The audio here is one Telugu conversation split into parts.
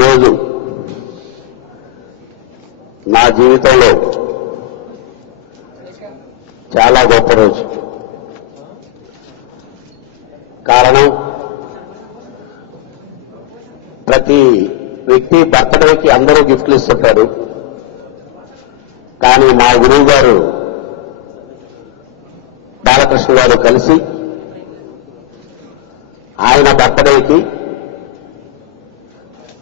ఈరోజు నా జీవితంలో చాలా గొప్ప రోజు. కారణం, ప్రతి వ్యక్తి బర్త్డేకి అందరూ గిఫ్ట్లు ఇస్తుంటారు. కానీ మా గురువు గారు బాలకృష్ణ గారు కలిసి ఆయన బర్త్డేకి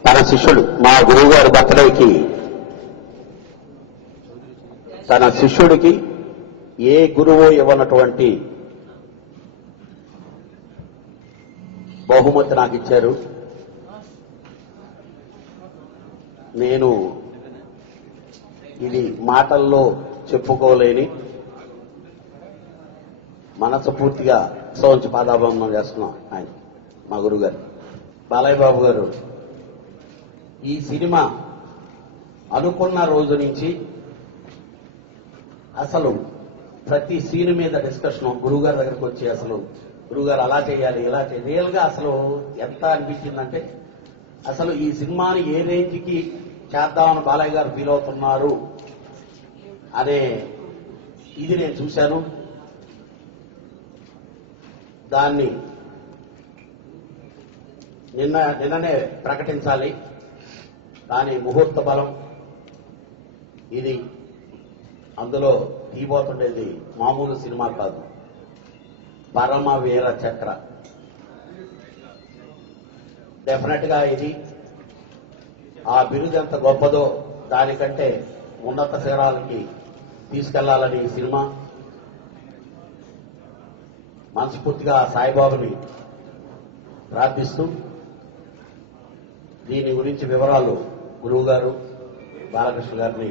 తన శిష్యుడు, మా గురువు గారి బర్త్డేకి తన శిష్యుడికి ఏ గురువు ఇవ్వనటువంటి బహుమతి నాకు ఇచ్చారు. నేను ఇది మాటల్లో చెప్పుకోలేని మనసు పూర్తిగా సోంచి పాదాభంగం చేస్తున్నాం. ఆయన మా గురువు గారు బాలయ్య బాబు గారు ఈ సినిమా అనుకున్న రోజు నుంచి అసలు ప్రతి సీన్ మీద డిస్కషన్ గురువుగారి దగ్గరికి వచ్చి అసలు గురువుగారు అలా చేయాలి ఇలా చేయాలి. రియల్ గా అసలు ఎంత అనిపించిందంటే అసలు ఈ సినిమాని ఏ రేంజ్కి చేద్దామని బాలయ్య గారు ఫీల్ అవుతున్నారు అనే ఇది నేను చూశాను. దాన్ని నిన్ననే ప్రకటించాలి. దాని ముహూర్త బలం ఇది. అందులో తీయబోతుండేది మామూలు సినిమా కాదు, పరమవీర చక్ర. డెఫినెట్ గా ఇది ఆ బిరుదు ఎంత గొప్పదో దానికంటే ఉన్నత శిఖరాలకి తీసుకెళ్లాలని ఈ సినిమా. మనస్ఫూర్తిగా సాయిబాబుని ప్రార్థిస్తూ దీని గురించి వివరాలు గురువు గారు బాలకృష్ణ గారిని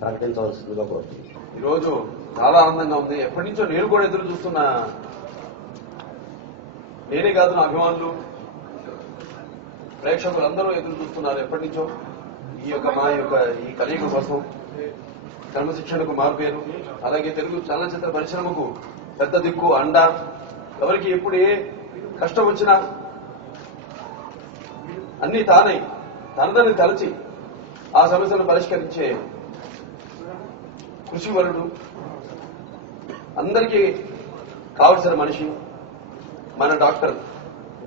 ప్రకటించవలసిందిగా కోరుతుంది. ఈరోజు చాలా ఆనందంగా ఉంది. ఎప్పటి నుంచో నేను కూడా ఎదురు చూస్తున్నా, నేనే కాదు నా అభిమానులు ప్రేక్షకులందరూ ఎదురు చూస్తున్నారు ఎప్పటి నుంచో మా యొక్క ఈ కలయిక కోసం. క్రమశిక్షణకు మారుపేరు, అలాగే తెలుగు చలనచిత్ర పరిశ్రమకు పెద్ద దిక్కు అండ. ఎవరికి ఎప్పుడు ఏ కష్టం వచ్చినా అన్ని తానై తనదని తలచి ఆ సమస్యను పరిష్కరించే కృషివరుడు, అందరికీ కావలసిన మనిషి మన డాక్టర్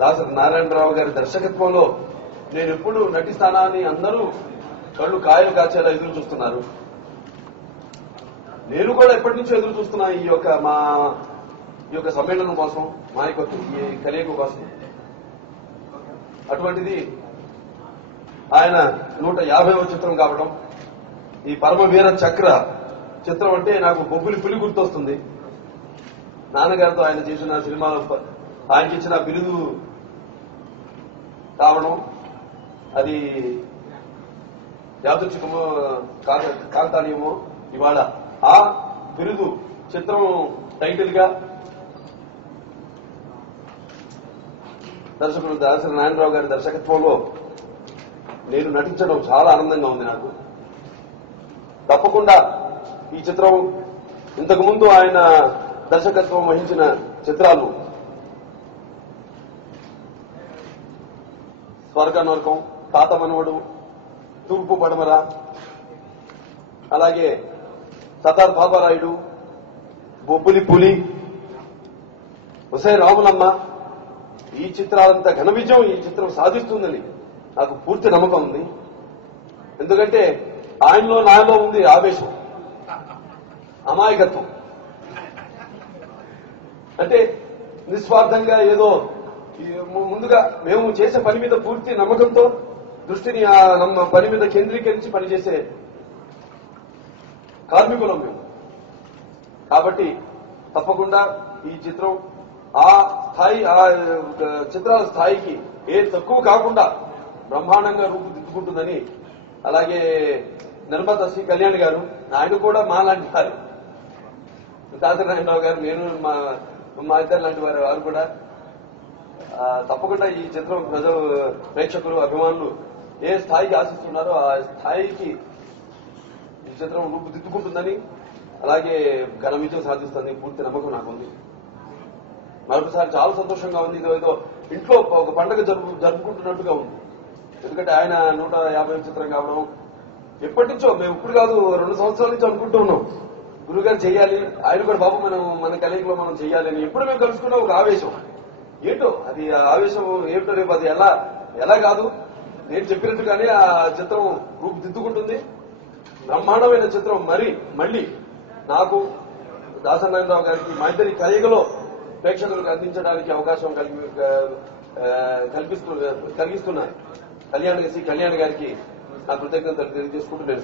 దాసరి నారాయణరావు గారి దర్శకత్వంలో నేను ఎప్పుడు నటిస్తానా అని అందరూ కళ్ళు కాయలు కాచేలా ఎదురు చూస్తున్నారు. నేను కూడా ఎప్పటి నుంచో ఎదురు చూస్తున్నా ఈ యొక్క సమ్మేళనం కోసం, మా యొక్క ఈ కలయిక కోసం. అటువంటిది ఆయన 150వ చిత్రం కావడం, ఈ పరమవీర చక్ర చిత్రం అంటే నాకు బొబ్బులి పులి గుర్తొస్తుంది. నాన్నగారితో ఆయన చేసిన సినిమాలో ఆయనకి ఇచ్చిన బిరుదు కావడం అది యాదృచ్ఛికమో కాంతానీయమో ఇవాళ ఆ బిరుదు చిత్రం టైటిల్ గా దర్శకుడు దాసరి నారాయణరావు గారి దర్శకత్వంలో నేను నటించడం చాలా ఆనందంగా ఉంది నాకు. తప్పకుండా ఈ చిత్రం ఇంతకుముందు ఆయన దర్శకత్వం వహించిన చిత్రాలు స్వర్గనరకం, తాత మనవడు, తూర్పు పడమర, అలాగే సతార్ బాబారాయుడు, బొబ్బులి పులి, హుసైన్ రాములమ్మ, ఈ చిత్రాలంతా ఘన విజయం ఈ చిత్రం సాధిస్తుందని నాకు పూర్తి నమ్మకం ఉంది. ఎందుకంటే ఆయనలో నాలో ఉంది ఆవేశం, అమాయకత్వం. అంటే నిస్వార్థంగా ఏదో ముందుగా మేము చేసే పని మీద పూర్తి నమ్మకంతో దృష్టిని పని మీద కేంద్రీకరించి పనిచేసే కార్మికులం మేము. కాబట్టి తప్పకుండా ఈ చిత్రం ఆ స్థాయి, ఆ చిత్రాల స్థాయికి ఏ తక్కువ కాకుండా బ్రహ్మాండంగా రూపుదిద్దుకుంటుందని, అలాగే నిర్మాత శ్రీ కళ్యాణ్ గారు, ఆయన కూడా మా లాంటి వారు, దాసరి నారాయణరావు గారు, నేను మా ఇద్దరు లాంటి వారు కూడా తప్పకుండా ఈ చిత్రం ప్రేక్షకులు అభిమానులు ఏ స్థాయికి ఆశిస్తున్నారో ఆ స్థాయికి ఈ చిత్రం రూపుదిద్దుకుంటుందని, అలాగే ఘన విజయం సాధిస్తుంది పూర్తి నమ్మకం నాకుంది. మరొకసారి చాలా సంతోషంగా ఉంది. ఏదో ఇంట్లో ఒక పండుగ జరుపుకుంటున్నట్టుగా ఉంది. ఎందుకంటే ఆయన 150 చిత్రం కావడం ఎప్పటి నుంచో మేము ఇప్పుడు కాదు 2 సంవత్సరాల నుంచి అనుకుంటూ ఉన్నాం గురుగారు చెయ్యాలి. ఆయన కూడా బాబు మన కలయికలో మనం చెయ్యాలి అని ఎప్పుడు మేము కలుసుకున్నా ఒక ఆవేశం ఏంటో అది ఆవేశం ఏమిటో రేపు అది ఎలా కాదు నేను చెప్పినట్టుగానే ఆ చిత్రం రూపుదిద్దుకుంటుంది. బ్రహ్మాండమైన చిత్రం మళ్ళీ నాకు దాసనారాయణరావు గారికి మా ఇద్దరి కలయికలో ప్రేక్షకులకు అందించడానికి అవకాశం కలిగిస్తున్నారు. కళ్యాణ్ గారికి నా కృతజ్ఞతలు తెలియజేసుకుంటూ నేను